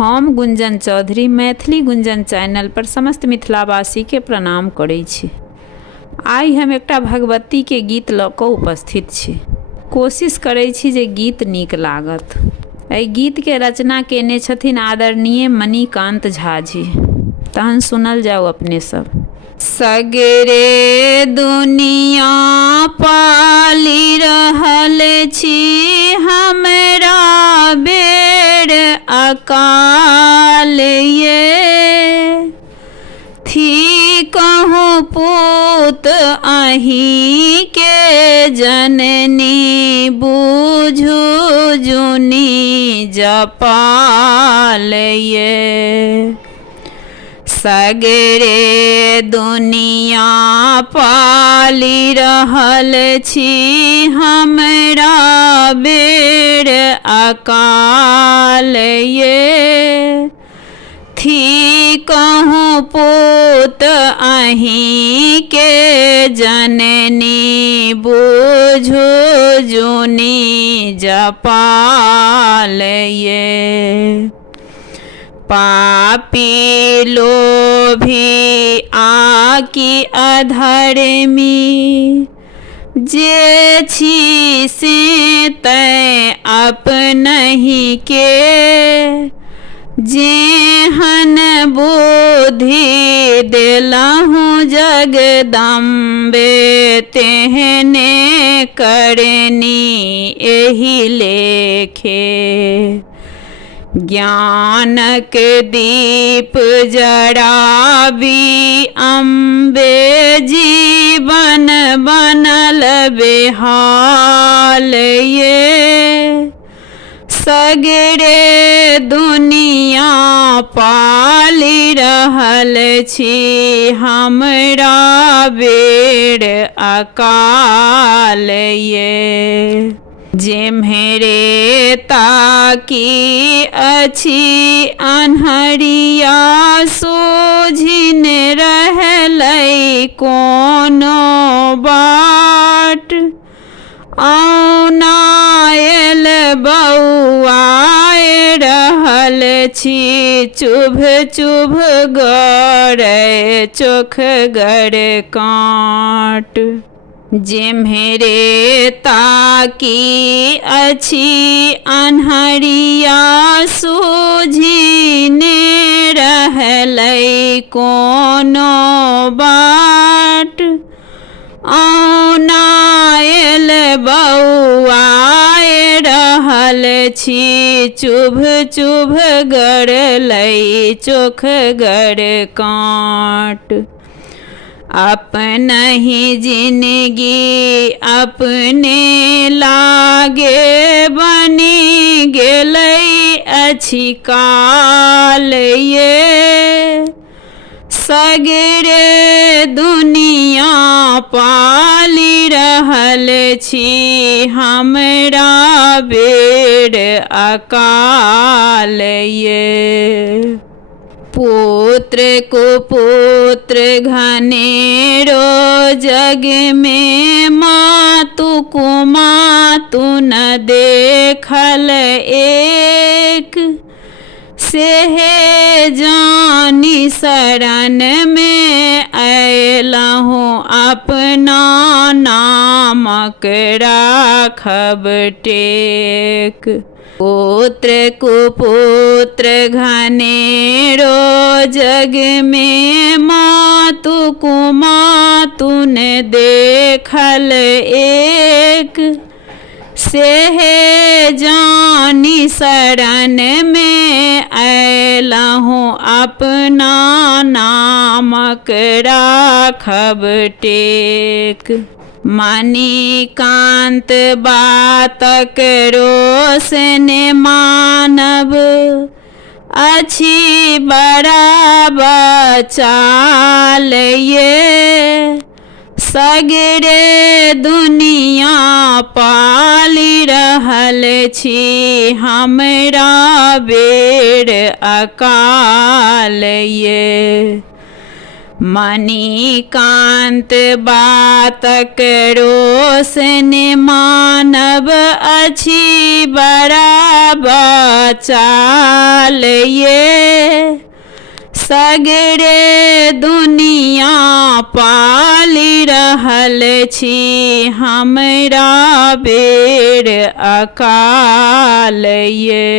हम गुंजन चौधरी मैथिली गुंजन चैनल पर समस्त मिथिलावासी के प्रणाम करै छी। आइ हम एकटा भगवती के गीत लऽ कऽ उपस्थित छी। कोशिश करै छी जे गीत नीक लागत। एहि गीत के रचना केने छथिन आदरणीय मणिकांत झा जी। तहन सुनल जाओ अपने सब। सगरे दुनिया पाली रहल छी हमरा बेर अकाल ये थी कहूँ पूत अहीं के जननी बूझू जुनी जपाल ये सगरे दुनिया पाली रहल छी हमरा बेर अकाल ये थी कहूँ पूत अहीं के जननी बूझू जुनी जपाल ये पापी लोभी आकी अधर्मी जे छी से तै अपनहि के जेहन बुद्धि देलहुँ जगदम्बे तेहने करनी एहि लेखे ज्ञानक दीप जराबी अम्बे जीवन बनल बेहाल ये सगरे दुनिया पाली रहल छी हमरा बेर अकाल ये जेम्हरे ताकी अछि अन्हरिया सूझिन रहलै कोनो बाट औनायल बौआए रहल छी चुभ चुभ गड़ै चोख गड़ काँट जेम्हरे ताकी अछि अन्हरिया सूझिने रहलै कोनो बाट औनायल बौआए रहल छी चुभ चुभ गड़लै चोख गड़ काँट अपनहि जिनगी अपने लागे बनि गेलै अछि काल ये सगरे दुनिया पाली रहल छी हमरा बेर अकाल ये पुत्र कुपुत्र घनेरो जग में मातु कुमातु न देखल एक सेहे जानी शरण में अयलहुँ अपना नामक राखब टेक पुत्र कुपुत्र घनेरो जग में मातु कुमातु न देखल एक सेहे जानी शरण में अयलहुँ अपना नामक राखब टेक मणिकांत बातक रोशन मानव अछि बड़ा बचाल ये सगरे दुनिया पाली रहल छी हमरा बेर अकाल ये मणिकांत बातक रोशन मानव अछि बड़ा बचाल ये। सगरे दुनिया पाली रहल छी हमरा बेर अकाल ये।